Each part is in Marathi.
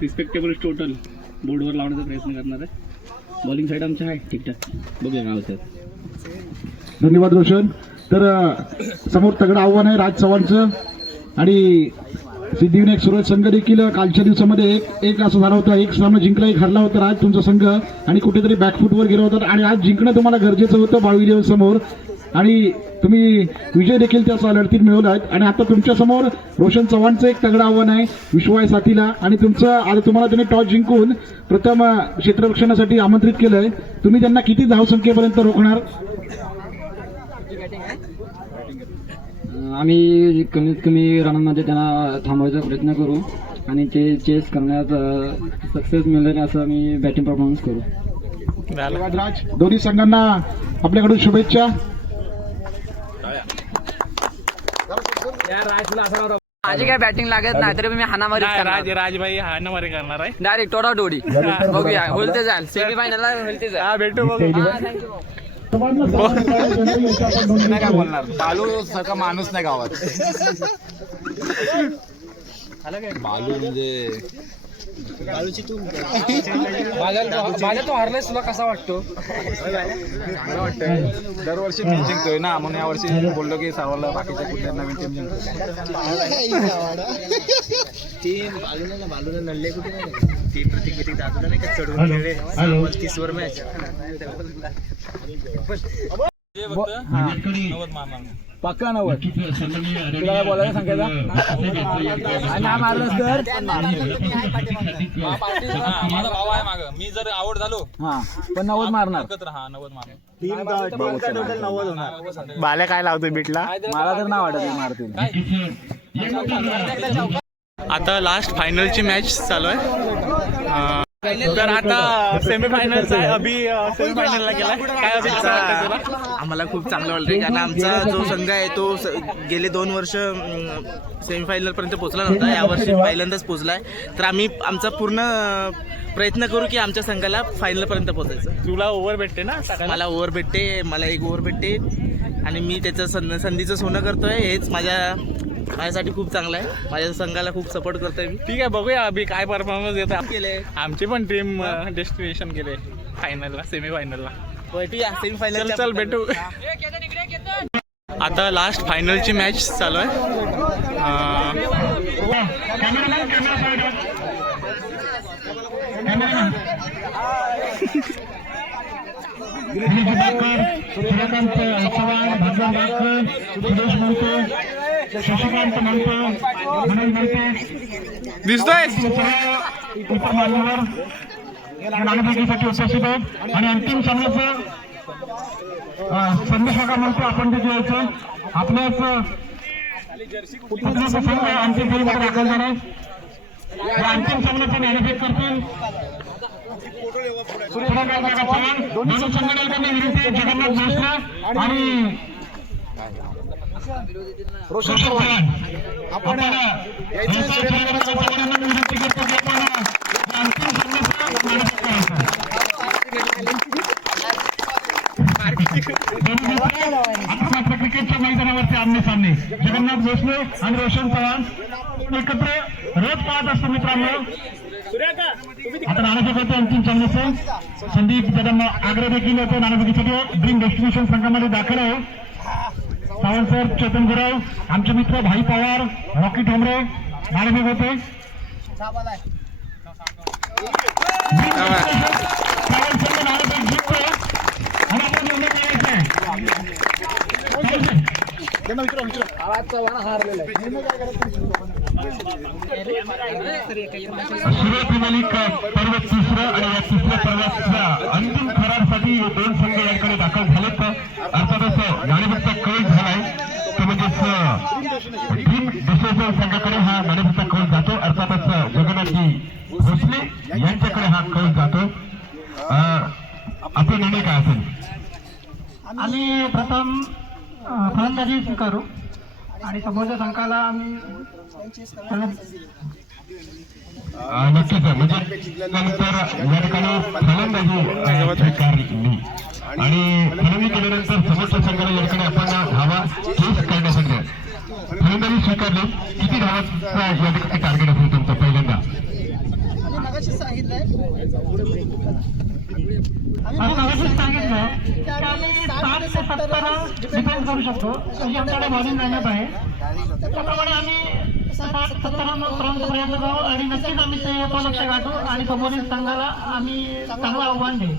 रिस्पेक्टेबल टोटल बोर्डवर लावण्याचा प्रयत्न करणार आहे. बॉलिंग साईड आमच्या आहे ठीकठाक, बघूया काय होतं. धन्यवाद रोशन. तर समोर तगडं आव्हान आहे राज चव्हाणचं आणि सिद्धिविनायक सुरज संघ देखील कालच्या दिवसामध्ये एक असं झालं होतं, एक सामना जिंकला एक हरला होता राज तुमचा संघ आणि कुठेतरी बॅकफुटवर गेला होता आणि आज जिंकणं तुम्हाला गरजेचं होतं बाळविले समोर आणि तुम्ही विजय देखील त्या लढतीत मिळवला आहेत. आणि आता तुमच्या समोर रोशन चव्हाणचं एक तगडं आव्हान आहे विश्वाय साथीला आणि तुमचं आता तुम्हाला त्यांनी टॉस जिंकून प्रथम क्षेत्ररक्षणासाठी आमंत्रित केलंय. तुम्ही त्यांना किती धावसंख्येपर्यंत रोखणार? आम्ही कमीत कमी रनांमध्ये त्यांना थांबवायचा प्रयत्न करू आणि ते चेस करण्यात सक्सेस मिळेल असं आम्ही बॅटिंग परफॉर्मन्स करू. धन्यवाद राज. दोन्ही संघांना आपल्याकडून शुभेच्छा. माझी काय बॅटिंग लागत नाही तरी मी हाणामारी राजभाई हाणामारी करणार आहे डायरेक्ट टोडा डोडी. बघूया होलते जाईल सेमीफायनलला होलते जाईल. भेटू बघू. काय बोलणार, बालू सारखा माणूस नाही गावात. बालू म्हणजे माझ्या तो हरलाय तुला कसा वाटतो? दरवर्षी मी जिंकतोय ना, म्हणून यावर्षी बोललो की सर्वांना बाकीच्या कुठल्या नवीन टीम टीम बालूला नडले कुठे ती प्रतिक्रिया दाखवलं नाही का चढून 30 वर मॅच पक्का 90. तुला काय बोलायला सांगायचं नाही मारलंस तर माझा भाव आहे माग, मी जर आवड झालो हा पण 90 मारणार. 90 मारणार. बाल्या काय लावतोय बीटला? मला तर नाही वाटत मारतील. आता लास्ट फायनलची मॅच चालू आहे. तर आता सेमीफायनलचा आहे. अभि सेमीफायनलला गेला. काय अभिप्राय वाटतं तुला? आम्हाला खूप चांगलं वाटतं कारण आमचा जो संघ आहे तो गेले 2 वर्ष सेमीफायनल पर्यंत पोहोचला नव्हता. यावर्षी पहिल्यांदाच पोहोचलाय. तर आम्ही आमचा पूर्ण प्रयत्न करू की आमच्या संघाला फायनल पर्यंत पोहोचायचं. तुला ओव्हर भेटते ना? मला ओव्हर भेटते, मला 1 ओव्हर भेटते आणि मी त्याचं संधीचं सोनं करतोय. हेच माझ्यासाठी खूप चांगलं आहे. माझ्या संघाला खूप सपोर्ट करतोय मी. ठीक आहे, बघूया अभि काय परफॉर्मन्स येतो. केले आमची पण टीम डेस्टिनेशन गेले फायनलला, सेमीफायनलला. भेटूया सेमीफायनल. चल भेटू. आता लास्ट फायनलची मॅच चालू आहे. सूर्यकांत चव्हाण, भगवान गाडकर, सुरेश म्हणते, शशिकांत म्हणते, मनोज म्हणते दिसतोय उपमान्यवर नाणेफेकीसाठी उपस्थित आहेत आणि अंतिम सामन्याचं संदेश काका म्हणतो आपण तिथे यायचं आपल्याच संघ अंतिम फेरीमध्ये दाखल झाला आहे. या अंतिम सामन्याचं नाणेफेक करतील सूर्यकांत काका चव्हाण. दोन्ही संघटनांकडे विनंती जगन्नाथ जोशी आणि रोशन चव्हाण. आपण विनंती करतो की आपण अंतिम सामन्याचं नाणेफेक करायचं. आता क्रिकेटच्या मैदानावरती आमने सामने जगन्नाथ भोसले आणि रोशन चव्हाण एकत्र रोज पाहत असतो मित्रांनो. आता नाणेफेकीच्या अंतिम सामन्याचं संदीप कदम आग्रह देखील होतो. नाणेफेकीसाठी ड्रीम डेस्टिनेशन संघामध्ये दाखल आहे. सावंत सर, चेतन गुरव, आमचे मित्र भाई पवार, रॉकी ठोंबरे नाणेफेक होते. सावंत सर नाणेफेक जिंकतो आणि आपण निर्णय करायचा आहे. सूर्यप्रमाणिक पर्व 3 आणि या 3ऱ्या पर्वाच्या अंतिम थरासाठी 2 संघ यांकडे दाखल झालेत. अर्थातच नाणेफेकचा कौल झालाय तो म्हणजेच ड्रीम डेस्टिनेशन संघाकडे हा नाणेफेकचा कौल जातो. अर्थातच जगन्नाथजी भोसले यांच्याकडे हा कौल जातो. आपला निर्णय काय असेल? आम्ही प्रथम फलंदाजी स्वीकारू आणि समोरच्या संघाला आम्ही नक्कीच म्हणजे नंतर या ठिकाणी फलंदाजी स्वीकारली आणि फलंदाजी केल्यानंतर समोरच्या संघाला या ठिकाणी आपण धावा चेस करण्यासाठी फलंदाजी स्वीकारली. किती धावांचा या ठिकाणी टार्गेट असेल तुमचं पहिल्यांदा? आम्ही मगाशीच सांगितलं की आम्ही 60 ते 70 डिफेन्स करू शकतो, अशी आमच्याकडे बॉलिंग लाईनअप आहे. त्याप्रमाणे आम्ही 60-70 पर्यंत प्रयत्न करू आणि नक्कीच आम्ही ते लक्ष गाठू आणि समोरील संघाला आम्ही चांगलं आव्हान देऊ.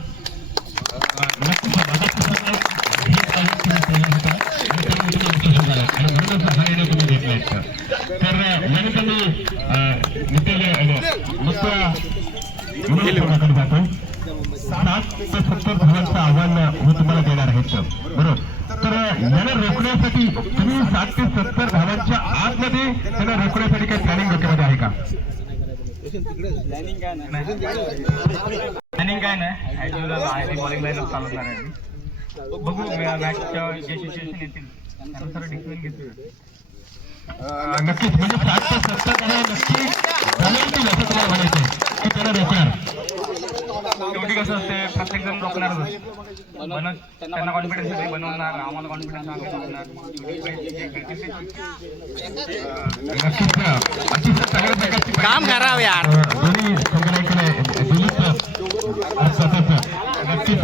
आव्हान मी तुम्हाला देणार आहेत बरोबर. तर याला रोखण्यासाठी तुम्ही 60 ते 70 धावांच्या आतमध्ये त्याला रोखण्यासाठी काही प्लॅनिंग डोक्यामध्ये आहे का? प्लॅनिंग काय नाही, बॉलिंग लाईनअप चालवणार आहे. बघू मॅचच्या जे सिच्युएशन येतील त्यानुसार डिसिजन घेतो. नक्कीच म्हणजे 60 ते 70 धावा नक्की जमवतील असं तुम्हाला म्हणायचं की त्याला रोखणार. शेवटी कसं असते, प्रत्येक जण रोखणारच बनवत, त्यांना कॉन्फिडन्स बनवणार, आम्हाला कॉन्फिडन्स नक्कीच चांगल्या प्रकारची काम करावं यार. दोन्ही संघटनेकडे दिलीप नक्कीच.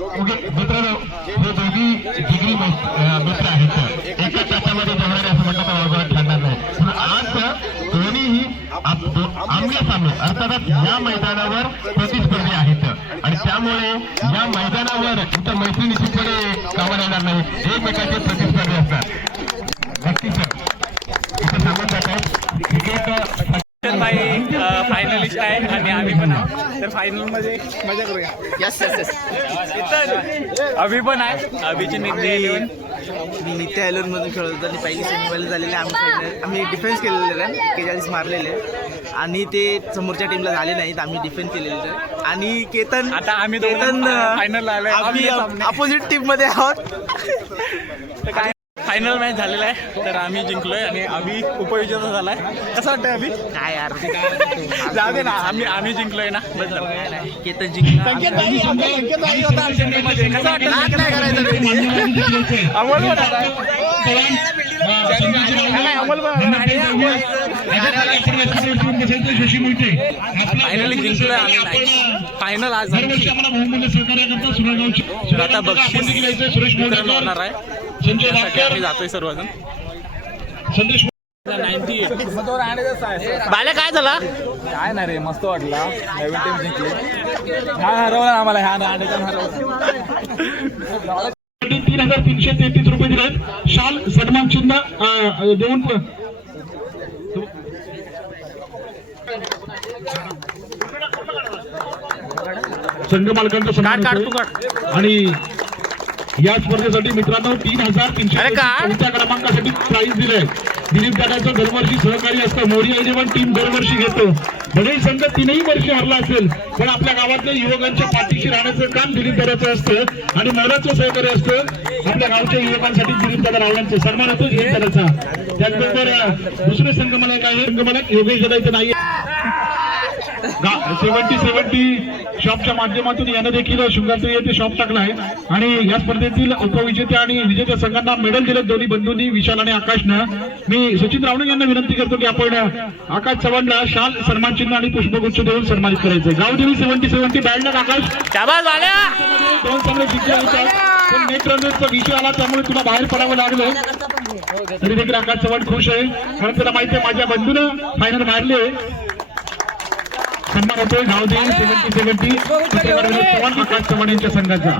ओके मित्रांनो, हे दोघी जिगरी मित्र आहेत. एका तासामध्ये जमणारे असं म्हणतात वर्गात ठरणार नाही. आज दोन्हीही आमने सामने अर्थातच या मैदानावर प्रतिस्पर्धी आहेत आणि त्यामुळे या मैदानावर इतर मैत्रिणीशीपणे कामाला येणार नाही, एकमेकांचे प्रतिस्पर्धी असतात. नक्कीच इथं सांगून जात आहे क्रिकेट फायनलिस्ट आहे आणि आम्ही पण आहोत. तर फायनल मध्ये मजा करूया. Yes yes yes. अभि पण आहे. अभिची नित्य एलोन मधून खेळत होतो आणि पहिली सेमीफायनल झालेले. आम्ही डिफेन्स केलेले रन 41 मारलेले आणि ते समोरच्या टीमला झाले नाहीत. आम्ही डिफेन्स केलेले आणि केतन आता आम्ही दोघं फायनल आलोय. आम्ही अपोजिट टीम मध्ये आहोत. तर काय फायनल मॅच झालेला आहे, तर आम्ही जिंकलोय आणि अभि उपविजेता झालाय. कसं वाटतंय अभि? काय यार जाऊ दे ना, आम्ही जिंकलोय ना. केतन जिंकला. संकेत भाई होता आमच्या टीममध्ये. कसं वाटतं? काय करायचं अमोल पण होता. अमोल पण फायनली जिंकलोय आम्ही मॅच. फायनल आज आता बक्षीस वितरण होणार आहे. त्यासाठी आम्ही जातोय सर्वजण. 98 बाल्या काय झाला? काय नाही रे, मस्त वाटला. नवीन टीम जिंकली. हा हरवला आम्हाला, ह्या हरवला. 3,333 रुपये दिलेत. शाल सन्मान चिन्ह देऊन संघ मालकांचा सन्मान होतो. आणि या स्पर्धेसाठी मित्रांनो 3,334 क्रमांकासाठी प्राइज दिले. दिलीप दादाचं दरवर्षी सहकार्य असतं. मोरी 11 टीम दरवर्षी घेतो. भले संघ 3ही वर्षी हरला असेल पण आपल्या गावातल्या युवकांच्या पाठीशी राहण्याचं काम दिलीप दादाचं असतं आणि मोराचं सहकार्य असतं. आपल्या गावच्या युवकांसाठी दिलीप दादा रावणांचा सन्मान होतो दिलीप दादाचा. त्याचबरोबर दुसरे संघमालक आहे, संघमालक योगेश दादा इथं नाही. 70 शॉपच्या माध्यमातून यानं देखील शृंगारचं येथे शॉप टाकला आहे आणि या स्पर्धेतील उपविजेत्या आणि विजेत्या संघांना मेडल दिले दोन्ही बंधूंनी, विशाल आणि आकाशनं. मी सचिन रावणे यांना विनंती करतो की आपण आकाश चव्हाणला शाल सन्मान चिन्ह आणि पुष्पगुच्छ देऊन सन्मानित करायचं. गावदेवी 70 बॅडला आकाश दोन चांगले जिंकले होतात पण नेट रनचा विषय आला त्यामुळे तुला बाहेर पडावं लागलं. तरी देखील आकाश चव्हाण खुश आहे कारण त्याला माहिती आहे माझ्या बंधूनं फायनल मारले. सन्मान होतोय गावदेवी 70 आकाश चव्हाण यांच्या संघाचा.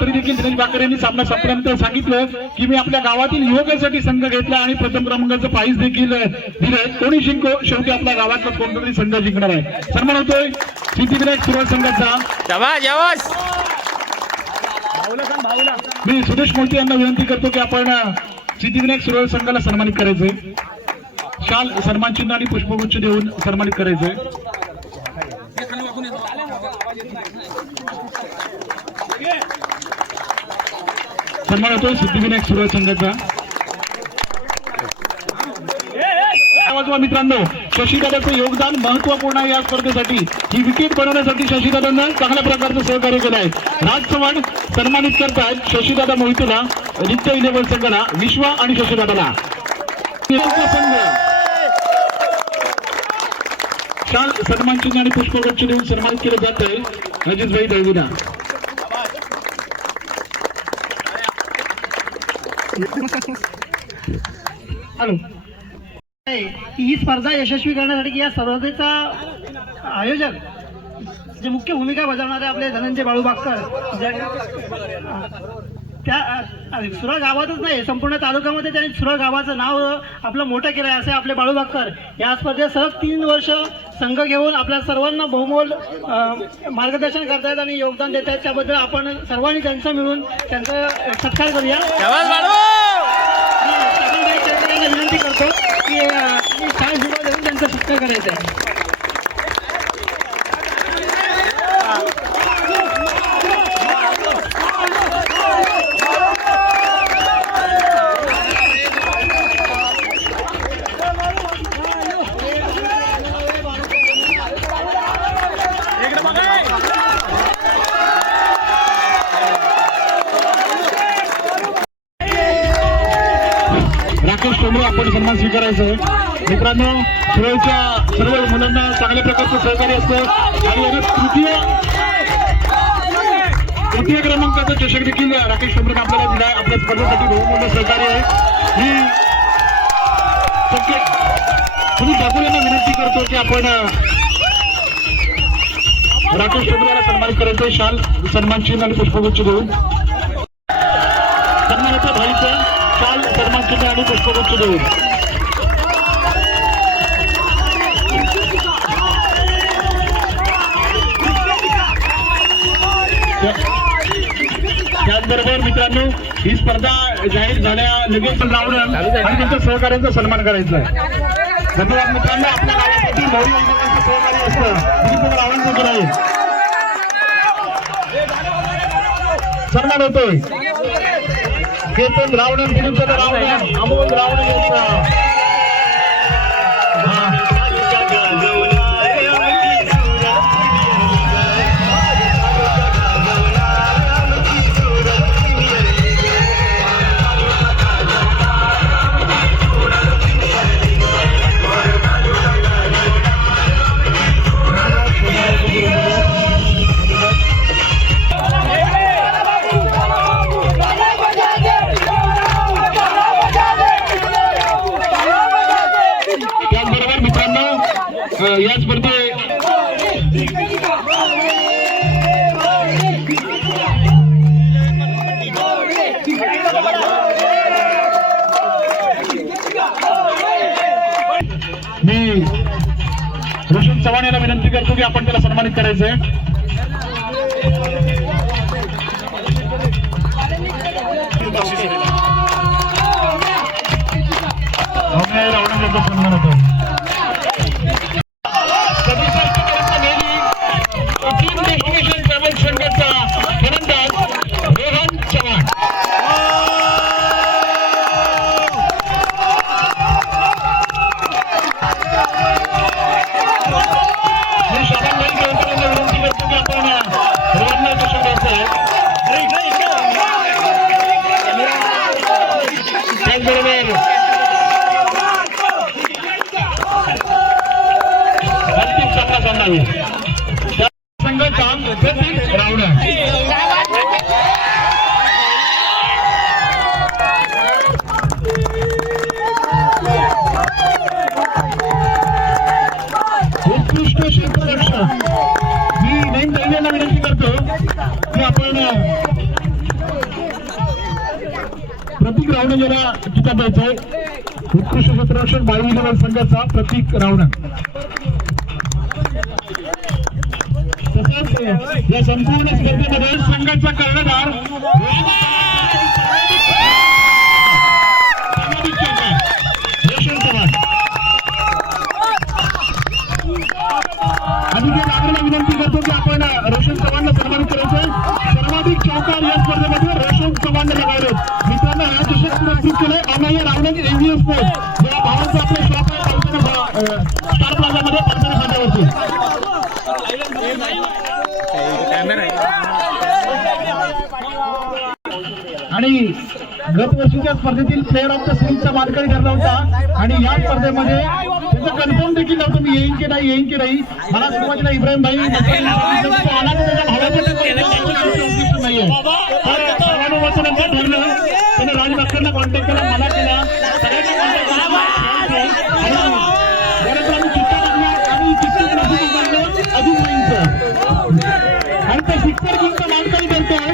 तरी देखील दिनेश बाकर यांनी सामना संपल्यानंतर सांगितलं की मी आपल्या गावातील युवकांसाठी संघ घेतला आणि प्रथम क्रमांकाचं प्राइज देखील दिलंय. कोणी जिंको शेवटी आपल्या गावातला कोणतरी संघ जिंकणार आहे. सन्मान होतोय सिद्धिविनायक सुरळ संघाचा. मी सुरेश मोहिते यांना विनंती करतो की आपण सिद्धिविनायक सुरळ संघाला सन्मानित करायचंय. शाल सन्मान चिन्ह आणि पुष्पगुच्छ देऊन सन्मानित करायचंय. सन्मान होतोय सिद्धिविनायक सुरळ संघाचा. मित्रांनो शशीदादाचं योगदान महत्वपूर्ण आहे या स्पर्धेसाठी. ही विकेट बनवण्यासाठी शशीदादांना चांगल्या प्रकारचं सहकार्य केलं आहे. राज चव्हाण सन्मानित करतात शशीदादा मोहितेला, नित्य 11 संघाला, विश्वा आणि शशीदादाला. संघ शाल सन्मान चिन्ह आणि पुष्पगुच्छ देऊन सन्मानित केलं जात आहे अजितभाई दळवीला. हॅलो. ही स्पर्धा यशस्वी करण्यासाठी या स्पर्धेचा आयोजक जे मुख्य भूमिका बजावणारे आपले धनंजय बाळू बागकर त्या सुरळ गावातच नाही संपूर्ण तालुक्यामध्ये त्यांनी सुरळ गावाचं नाव आपलं मोठं केलं आहे असे आपले बाळू बागकर या स्पर्धेत सलग 3 वर्ष संघ घेऊन आपल्या सर्वांना बहुमोल मार्गदर्शन करतायत आणि योगदान देत आहेत. त्याबद्दल आपण सर्वांनी त्यांचा मिळून त्यांचा सत्कार करूया. विनंती करतो की काय सुरुवात देऊन त्यांचा सत्कार करायचा आहे. राकेश टोंबरे आपण सन्मान स्वीकारायचा आहे. मित्रांनो सुरळीच्या सर्व मुलांना चांगल्या प्रकारचं सहकार्य असतं आणि यानं तृतीय क्रमांकाचा चषक देखील राकेश टोंबरेने आपल्याला दिला. आपल्या स्पर्धेसाठी बहुमूल्य सहकार्य आहे. मी सुनील ठाकूर यांना विनंती करतो की आपण राकेश टोंबरे यांना सन्मानित करायचं. शाल सन्मान चिन्ह आणि पुष्पगुच्छ देऊन सन्मानाच्या भाईचं शाल सन्मान चिन्ह आणि पुष्पगुच्छ देऊन त्याचबरोबर मित्रांनो ही स्पर्धा जाहीर झाल्या लगेच रावण आणि त्यांच्या सहकार्यांचा सन्मान करायचा आहे. धन्यवाद मित्रांनो. आपल्या गावासाठी मोठी सहकार्य असतं रावण आहे सन्मान होतोय. केतन रावण विरुद्ध रावण अमोल रावण यांचा या स्पर्धे मी रोशन चव्हाण यांना विनंती करतो की आपण त्याला सन्मानित करायचंय. रावणाचा सन्मान होतो. संघाचा फलंदाज रोहन चव्हाण. मी शाबान विनंती करतो की आपण रोहनला चषक द्यायचा आहे. त्याचबरोबर अंतिम सामना सामनावी संघाचा प्रतीक रावण. उत्कृष्ट क्षेत्ररक्षण मी नेम दैव्यांना विनंती करतो की आपण प्रतीक रावण याला किताब द्यायचा आहे. उत्कृष्ट क्षेत्ररक्षण बाळू संघाचा प्रतीक रावण. तसंच या संपूर्ण स्पर्धेमध्ये संघाचा कर्णधार रोशन चव्हाण. अधिकारी नागरिकांना विनंती करतो की आपण रोशन चव्हाणला सन्मानित करायचं. सर्वाधिक चौकार या स्पर्धेमध्ये रोशन चव्हाणने लगावले. मित्रांनो हा चषक प्रस्तुत केलंय अमेय रावण एव्हीएस स्पोर्ट्स या भावांचं आपलं शॉप आहे स्टार प्लाझामध्ये परसाना खात्यावरती. आणि गत वर्षीच्या स्पर्धेतील प्लेअर ऑफ द सिरीजचा मानकरी ठरला होता आणि या स्पर्धेमध्ये असं कन्फर्म देखील नव्हतं मी येईन की नाही. मला सुरुवातीला इब्राहिम भाई नाहीये सर्वानुमतानंतर ठरलं. त्याने राज ठाकरेंना कॉन्टॅक्ट केला, मला केला, सगळ्यांना कॉन्टॅक्ट केला आम्ही चिठ्ठ्या टाकल्या आणि चिठ्ठ्यात अजून आणि त्या सिक्सर टीमचा मानकरी करतोय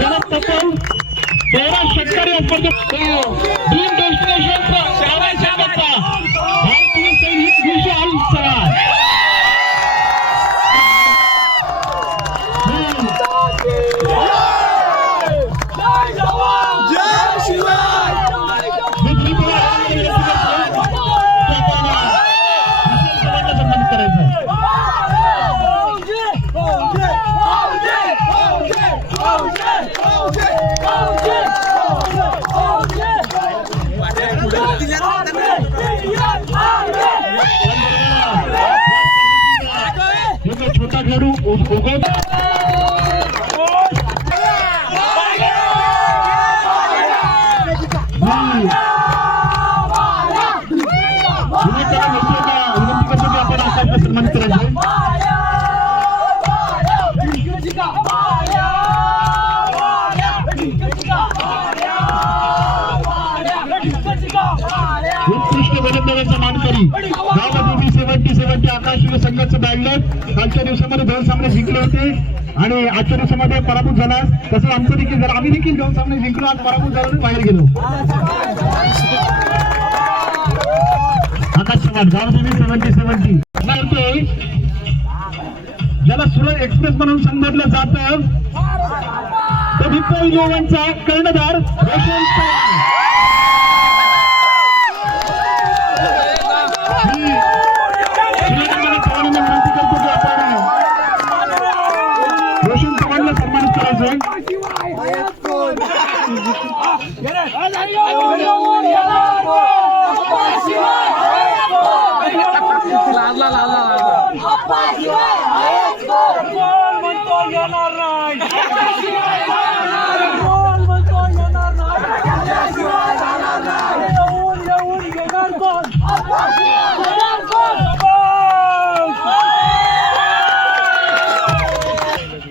जरा तपल 13 शेतकरी ड्रीम डेस्टिनेशन भारतीय सैनिक विशाल चव्हाण. छोटा खेळू आपण असा सन्मानित करायचं. उत्कृष्ट गोलंदाजाचा मानकरी गावामध्ये 70 आकाश संघाचं बॅडलर कालच्या दिवसामध्ये 2 सामने जिंकले होते आणि आजच्या दिवसामध्ये पराभूत झाला. तसं आमचं देखील झालं, आम्ही देखील 2 सामने जिंकलो, आज पराभूत झालो बाहेर गेलो. आकाश समाज गावामध्ये 70 ज्याला सुरत एक्सप्रेस म्हणून संबोधलं जातं तो विप्रो 11चा कर्णधार रोशन चव्हाण. विनंती करतो की आपण रोशन चव्हाणला सन्मानित करायचं.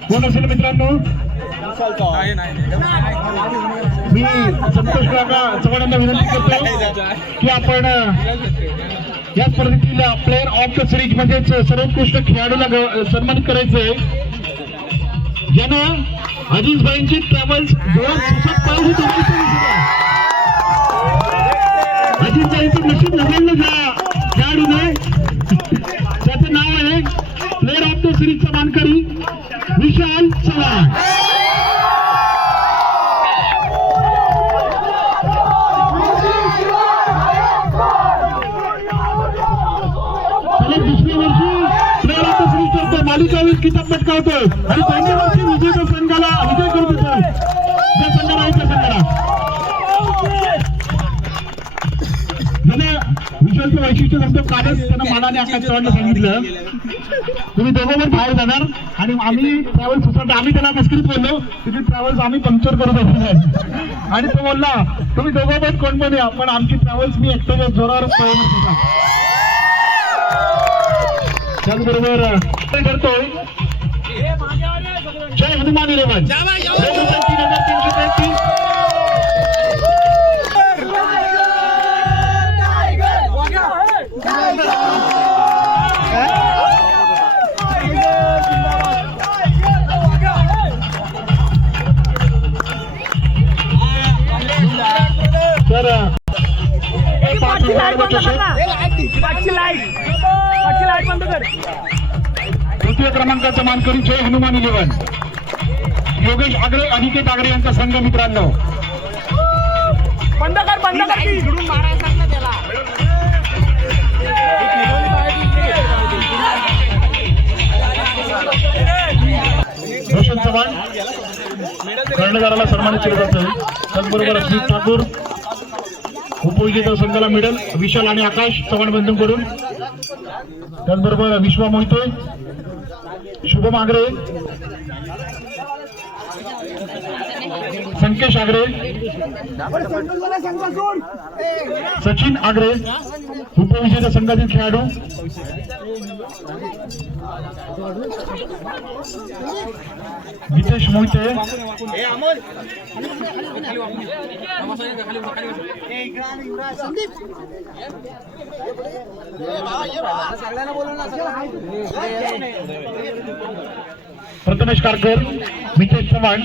कोण असेल मित्रांनो? मी संतोष काका चव्हाणांना विनंती करतो की आपण या स्पर्धेतील प्लेअर ऑफ द सिरीज म्हणजेच सर्वोत्कृष्ट खेळाडूला सन्मानित करायचंय, ज्यानं अजिजभाईंची ट्रॅव्हल्स अजिजभाईंचं नशीब बदललं ज्या खेळाडूने, त्याचं नाव आहे प्लेअर ऑफ द सिरीजचा मानकरी विशाल चव्हाण. दुसऱ्या वर्षी प्लेअर ऑफ द सिरीज करतो, मालिकावीर किताब पटकावतोय आणि पहिल्या वर्षी विजय संघाला विजय करू देतो. ज्या संघाला आहे त्या संघाला विशालचं वैशिष्ट्य सांगतो. कालच त्यांना मानाने आकाश चव्हाणला सांगितलं तुम्ही दोघं पण बाहेर जाणार आणि आम्ही ट्रॅव्हल्स सुचवतो. आम्ही त्याला मस्करीत बोललो तुम्ही ट्रॅव्हल्स आम्ही पंक्चर करू देतो आणि तो बोलला तुम्ही दोघं पण कोण पण या पण आमची ट्रॅव्हल्स मी एकट्याच्या जोरावर पळवणार होता. त्याचबरोबर करतोय जय हनुमान 11 3,333. तृतीय क्रमांकाचा मानकरी जय हनुमान 11 योगेश आगरे अनिकेत आगरे यांचा संघ. मित्रांनो बंद कर इकडून मारायला सांग ना त्याला. रोशन चव्हाण कर्णधाराला सन्मानित केलं जातं. त्याचबरोबर अश्विन ठाकूर उपविजेता संघाला मेडल विशाल आणि आकाश चव्हाण बंधूंकडून. त्याचबरोबर विश्वा मोहिते, शुभम आगरे, संकेश आगरे, सचिन आगरे उपविजेता संघातील खेळाडू, नितेश मोहिते, प्रथमेश कारकर, मितेश चव्हाण,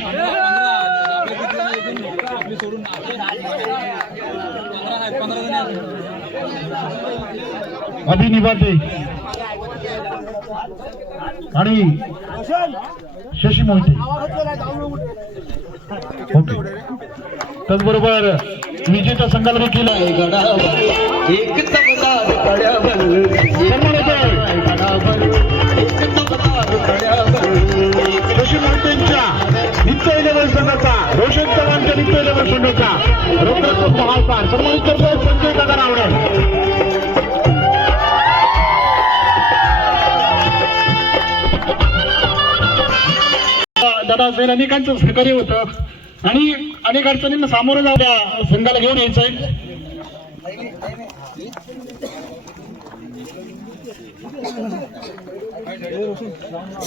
अभिनिवादे आणि शशी मोहिते. ओके, त्याचबरोबर विजेता संघाला देखील शशी मोहितेंच्या नित्य 11 संघाचा, रोशन चव्हाणच्या नित्य 11 संघाचा रौद्र महालपार सन्मानित करतो संजय दादा रावडे. दादा असेल अनेकांचं सहकार्य होतं आणि अनेक अडचणींना सामोरं जाऊ त्या संघाला घेऊन यायचंय.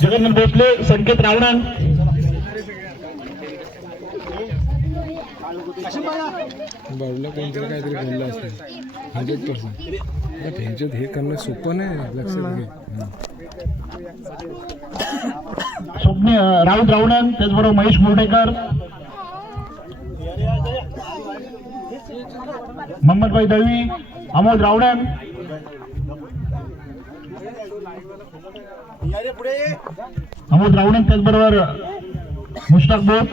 जगन्नाथ भोसले, संकेत रावणन, बाजूला कोणतरी काहीतरी बोललं असतं 100%. ह्यांच्यात हे करणं सोपं नाही, लक्षात घे. स्वप्ने राहुल रावणन, त्याचबरोबर महेश मुर्डेकर, मोहम्मदभाई दळवी, अमोल रावणन, त्याचबरोबर मुश्ताक बोध,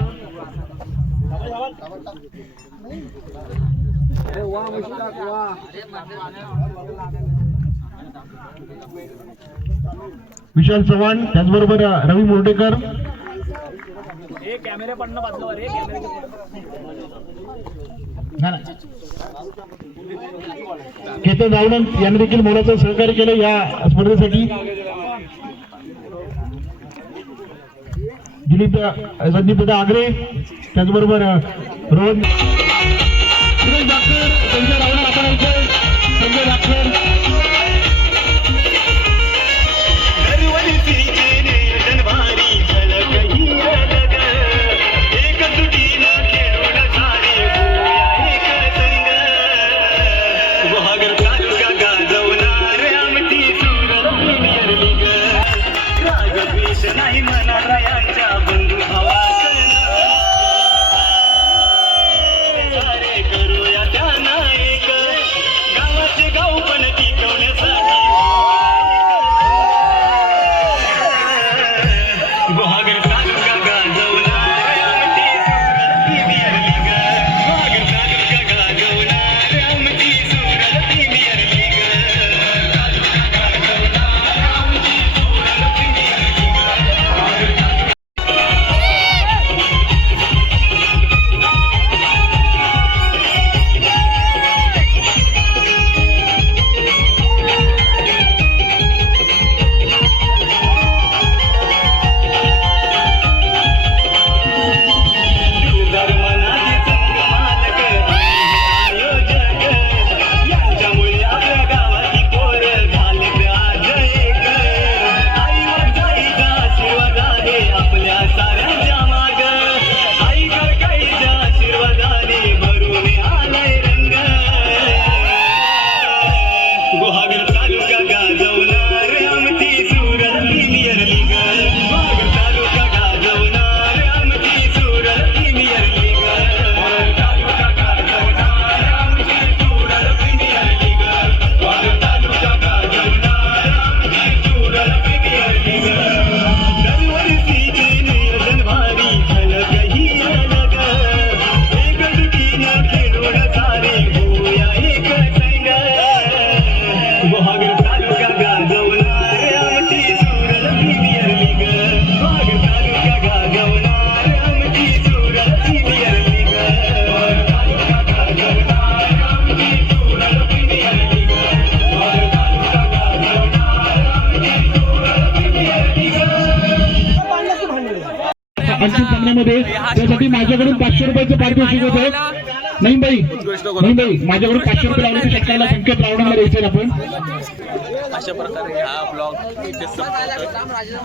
विशाल चव्हाण, त्याचबरोबर रवी मुर्डेकर, केतन रावणन यांनी देखील मोलाचं सहकार्य केलं या स्पर्धेसाठी. दिलीप संदीप आगरे, त्याचबरोबर रोहन डॉक्टर संजय रावणन, आपण संजय डॉक्टर मैदानामध्ये त्यासाठी माझ्याकडून 500 रुपयाचं पारितोषिक होतं. नाही बाई माझ्याकडून 500 रुपये लावले शेतकऱ्याला संकेत रावणाला द्यायचे आपण. अशा प्रकारे हा ब्लॉग इथे संपवतोय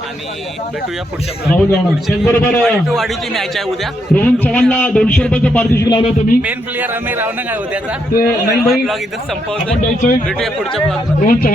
आणि भेटूया पुढच्या राहुल ब्लॉग. रावण त्याचबरोबर वाडीची मॅच आहे उद्या. रोहन चव्हाणला 200 रुपयाचं पारितोषिक लावलं होतं मी. मेन प्लेअर आम्ही रावणं काय उद्याचा ते नाही बाई ब्लॉग इथे आपण संपवतोय. द्यायचंय भेटूया पुढच्या ब्लॉग. रोहन चव्हाण